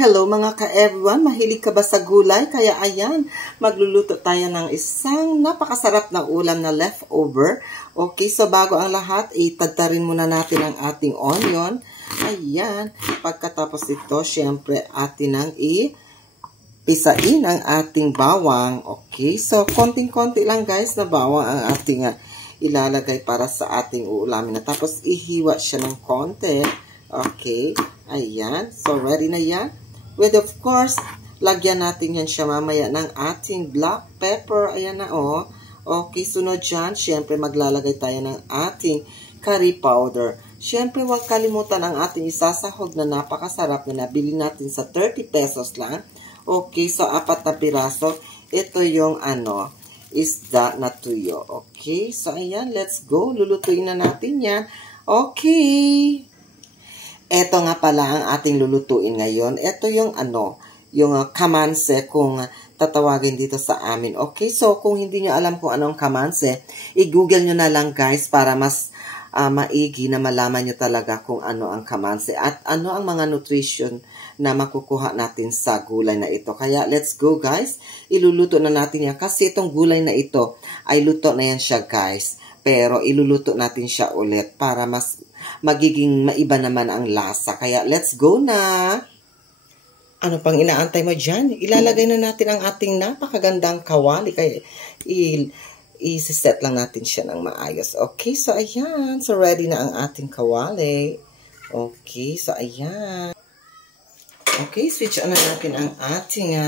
Hello mga ka-everyone, mahilig ka ba sa gulay? Kaya ayan, magluluto tayo ng isang napakasarap na ulam na leftover. Okay, so bago ang lahat, itadtarin muna natin ang ating onion. Ayan, pagkatapos ito, syempre atin ang pisain ang ating bawang. Okay, so konting-konti lang guys na bawang ang ating ilalagay para sa ating uulamin. Tapos ihiwa siya ng konti. Okay, ayan, so ready na yan. With of course, lagyan natin yan siya mamaya ng ating black pepper. Ayan na oh. Okay, sunod dyan, syempre maglalagay tayo ng ating curry powder. Syempre huwag kalimutan ang ating isasahog na napakasarap na nabili natin sa 30 pesos lang. Okay, so 4 na piraso. Ito yung isda na tuyo. Okay, so ayan, let's go. Lulutuin na natin yan. Okay. Ito nga pala ang ating lulutuin ngayon. Ito yung yung kamanse kung tatawagin dito sa amin. Okay, so kung hindi nyo alam kung anong kamanse, i-google nyo na lang guys para mas maigi na malaman nyo talaga kung ano ang kamanse at ano ang mga nutrition na makukuha natin sa gulay na ito. Kaya let's go guys. Iluluto na natin yan kasi itong gulay na ito ay luto na yan siya guys. Pero iluluto natin siya ulit para mas magiging maiba naman ang lasa. Kaya let's go na! Ano pang inaantay mo dyan? Ilalagay na natin ang ating napakagandang kawali. Kaya i-set lang natin siya ng maayos. Okay, so ayan. So ready na ang ating kawali. Okay, so ayan. Okay, switch on na natin ang ating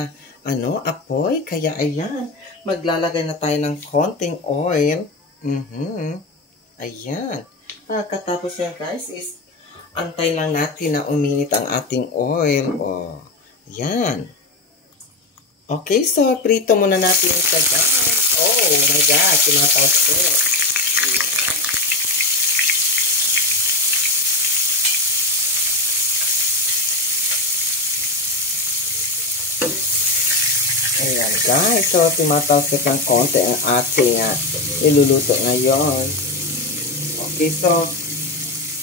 apoy. Kaya ayan, maglalagay na tayo ng konting oil. Ayan. Pagkatapos yan guys is antay lang natin na uminit ang ating oil. Oh, yan. Okay, so prito muna natin yung guys. Oh my God, tumataas ko. Ayan guys, so tumataas ko ng konti ang ating iluluto ngayon. Okay, so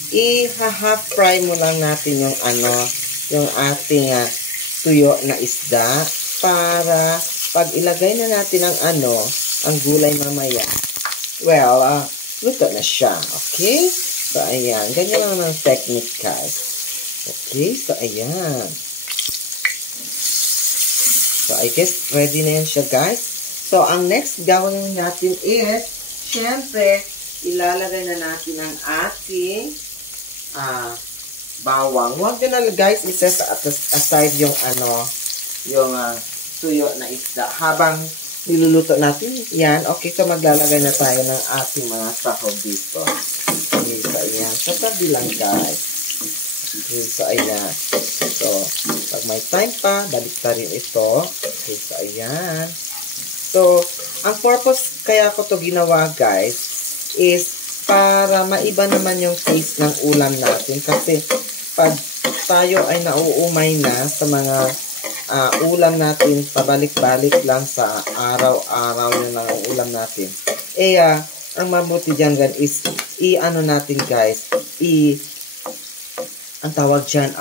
i-half fry mo lang natin yung yung ating tuyo na isda para pag ilagay na natin ang ang gulay mamaya. Well, luto na siya. Okay? So ayan, ganyan lang ang technique guys. Okay, so ayan. So I guess ready na yan siya guys. So ang next gawin natin is syempre ilalagay na natin ang ating bawang. Huwag nyo na guys i-set aside yung yung tuyo na isda. Habang niluluto natin yan, okay, so maglalagay na tayo ng ating mga sahog dito. Okay, so ayan. So tabi lang guys. Okay, so ayan. So, pag may time pa, balik ta rin ito. Okay, so ayan. So, ang purpose kaya ko to ginawa guys is para maiba naman yung taste ng ulam natin kasi pag tayo ay nauumay na sa mga ulam natin, pabalik-balik lang sa araw-araw na lang ang ulam natin. Ang mabuti dyan is natin guys, ang tawag dyan,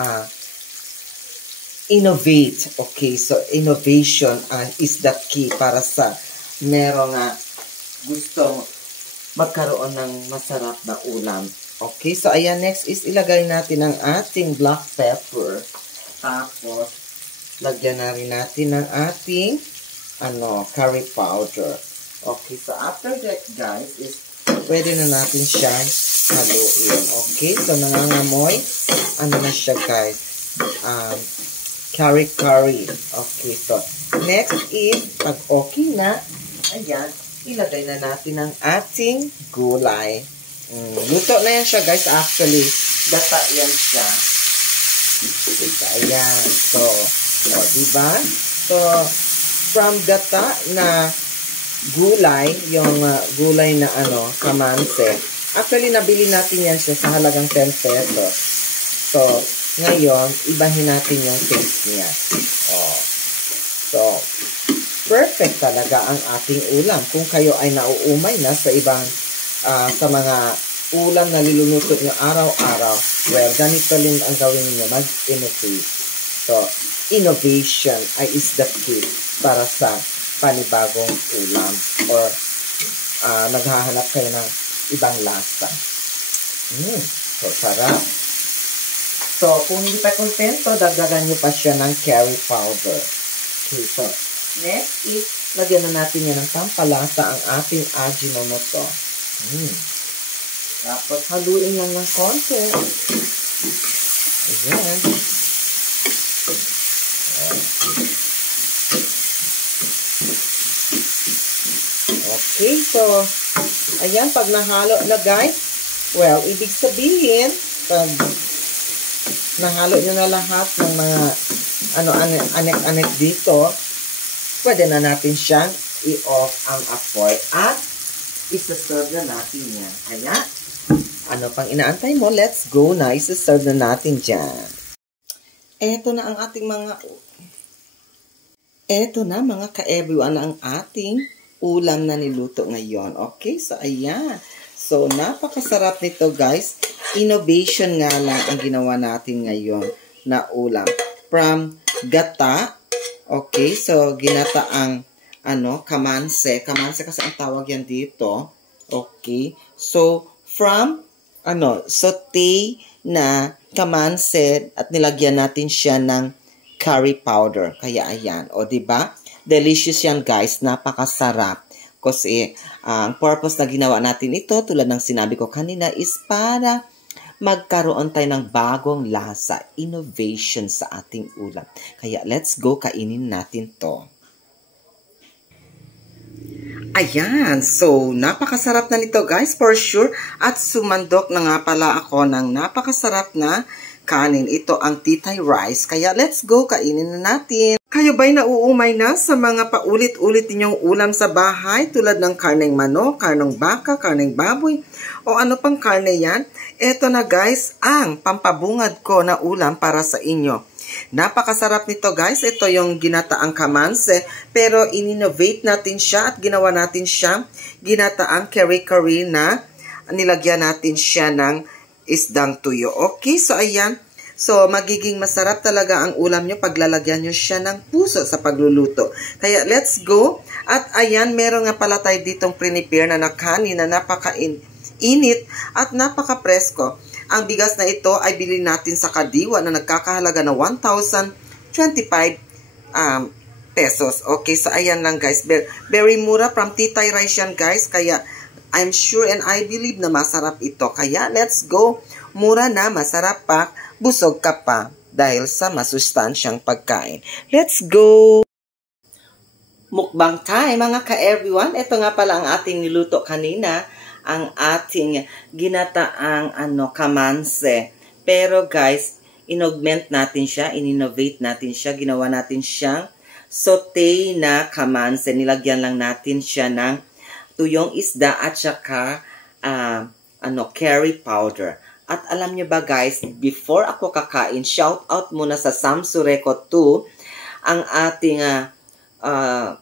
innovate. Okay, so innovation is the key para sa merong gustong magkaroon ng masarap na ulam. Okay, so ayan, next is ilagay natin ang ating black pepper. Tapos, lagyan na rin natin ng ating curry powder. Okay, so after that guys, is pwede na natin siya haluin. Okay, so nangangamoy, na siya guys, curry. Okay, so next is, pag okay na, ayan, ilagay na natin ang ating gulay. Luto na yan siya guys. Actually, gata yan siya. Ayan. So, diba? So, from gata na gulay, yung gulay na kamanse. Actually, nabili natin yan siya sa halagang 10 pesos. So, ngayon, ibahin natin yung taste niya. So, perfect talaga ang ating ulam. Kung kayo ay nauumay na sa ibang, sa mga ulam na niluluto nyo araw-araw, well, ganito rin ang gawin niyo, mag-innovate. So, innovation ay is the key para sa panibagong ulam or naghahanap kayo ng ibang lasa. So, sarap. So, kung hindi pa kontento, dagdagan nyo pa siya ng curry powder. Okay, so, next is, lagyan na natin yan ng pampalasa ang ating Ajinomoto. Tapos, haluin lang ng konti. Ayan. Okay, so, ayan, pag nahalo na guys, well, ibig sabihin, pag nahalo nyo na lahat ng mga anek-anek dito, pwede na natin siyang i-off ang apoy at isa-serve na natin yan. Kaya, ano pang inaantay mo? Let's go na. Isa-serve na natin dyan. Eto na ang ating mga ka-everyone ang ating ulam na niluto ngayon. Okay, so ayan. So, napakasarap nito guys. Innovation nga lang ang ginawa natin ngayon na ulam. From gata, okay, so ginata ang kamanse. Kamanse kasi ang tawag yan dito. Okay, so from saute na kamanse at nilagyan natin siya ng curry powder. Kaya ayan, o diba? Delicious yan guys, napakasarap. Kasi ang purpose na ginawa natin ito, tulad ng sinabi ko kanina, is para magkaroon tayo ng bagong lasa, innovation sa ating ulam. Kaya let's go, kainin natin to. Ayan, so napakasarap na nito guys, for sure. At sumandok na nga pala ako ng napakasarap na kanin. Ito ang titay rice. Kaya let's go, kainin na natin. Kayo ba'y nauumay na sa mga paulit-ulit ninyong ulam sa bahay tulad ng karneng manok, karneng baka, karneng baboy, o ano pang karne yan? Ito na guys, ang pampabungad ko na ulam para sa inyo. Napakasarap nito guys. Ito yung ginataang kamanse, pero in-innovate natin siya at ginawa natin siya ginataang kare-kare na nilagyan natin siya ng isdang tuyo. Okay, so ayan. So, magiging masarap talaga ang ulam nyo pag lalagyan nyo siya ng puso sa pagluluto. Kaya, let's go. At ayan, meron nga pala tayo ditong prepare na kanin na napaka-init at napaka-presko. Ang bigas na ito ay bilhin natin sa Kadiwa na nagkakahalaga na 1,025 pesos. Okay, so ayan lang guys. Very mura from Titay Rice yan guys. Kaya, I'm sure and I believe na masarap ito. Kaya, let's go. Mura na, masarap pa. Busog ka pa dahil sa masustansyang pagkain. Let's go! Mukbang time mga ka-everyone. Ito nga pala ang ating niluto kanina. Ang ating ginataang kamanse. Pero guys, inaugment natin siya, in-innovate natin siya. Ginawa natin siyang saute na kamanse. Nilagyan lang natin siya ng tuyong isda at saka curry powder. At alam niyo ba guys, before ako kakain, shout out muna sa Samsureco 2, ang ating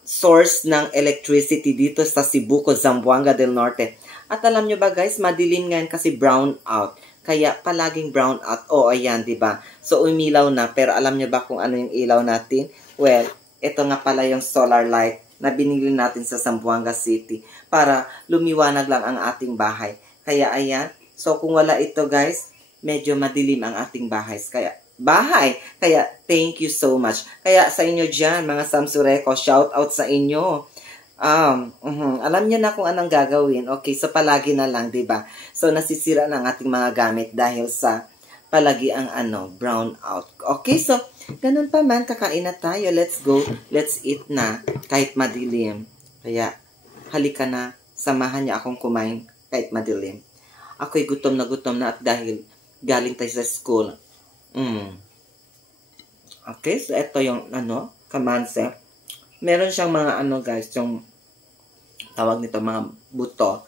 source ng electricity dito sa Cebu, Zamboanga del Norte. At alam niyo ba guys, madilim ngayon kasi brown out. Kaya palaging brown out. O ayan, 'di ba? So umilaw na, pero alam niyo ba kung ano yung ilaw natin? Well, ito nga pala yung solar light na binili natin sa Zamboanga City para lumiwanag lang ang ating bahay. Kaya ayan. So, kung wala ito, guys, medyo madilim ang ating bahay. Kaya, thank you so much. Kaya, sa inyo dyan, mga Samsureco, shout out sa inyo. Alam niyo na kung anong gagawin. Okay, so palagi na lang, diba? So, nasisira na ang ating mga gamit dahil sa palagi ang brown out. Okay, so, ganun pa man, kakain na tayo. Let's go. Let's eat na, kahit madilim. Kaya, halika na, samahan niya akong kumain kahit madilim. Ako'y gutom na at dahil galing tayo sa school. Okay, so ito yung kamanse. Meron siyang mga guys, yung tawag nito mga buto.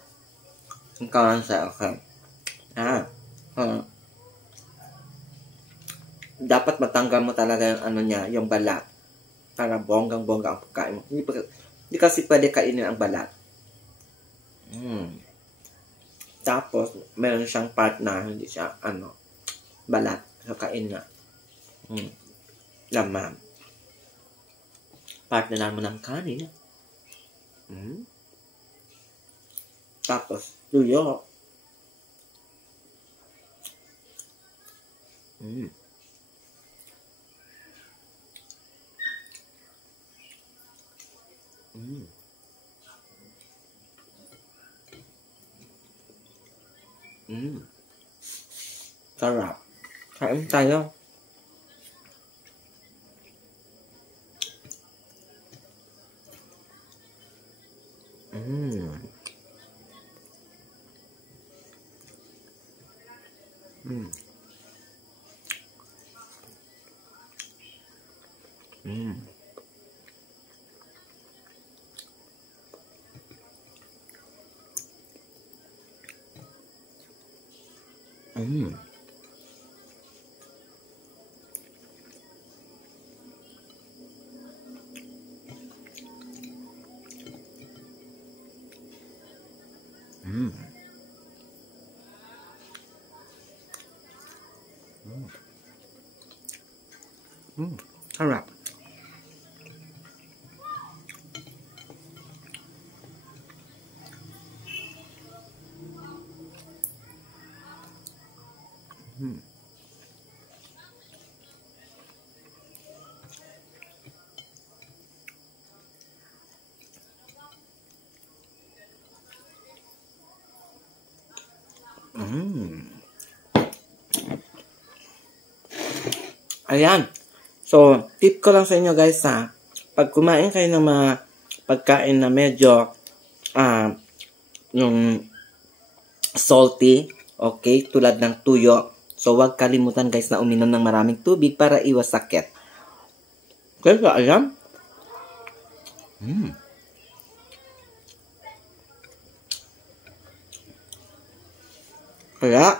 Yung kamanse, okay. Dapat matanggal mo talaga yung niya, yung balat. Para bonggang-bongga ang pagkain mo. Hindi kasi pwede kainin ang balat. Tapos, meron siyang part na hindi siya, balat. So, kain nga. laman. Partneran mo ng kanin. Tapos, tuyo. Sarap. Kain tayo. Sarap. Ayan. So, tip ko lang sa inyo guys ha. Pag kumain kayo ng mga pagkain na medyo yung salty, okay, tulad ng tuyo. So, huwag kalimutan guys na uminom ng maraming tubig para iwas sakit. Okay, so ayan. Kaya,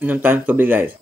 inom tayong tubig guys.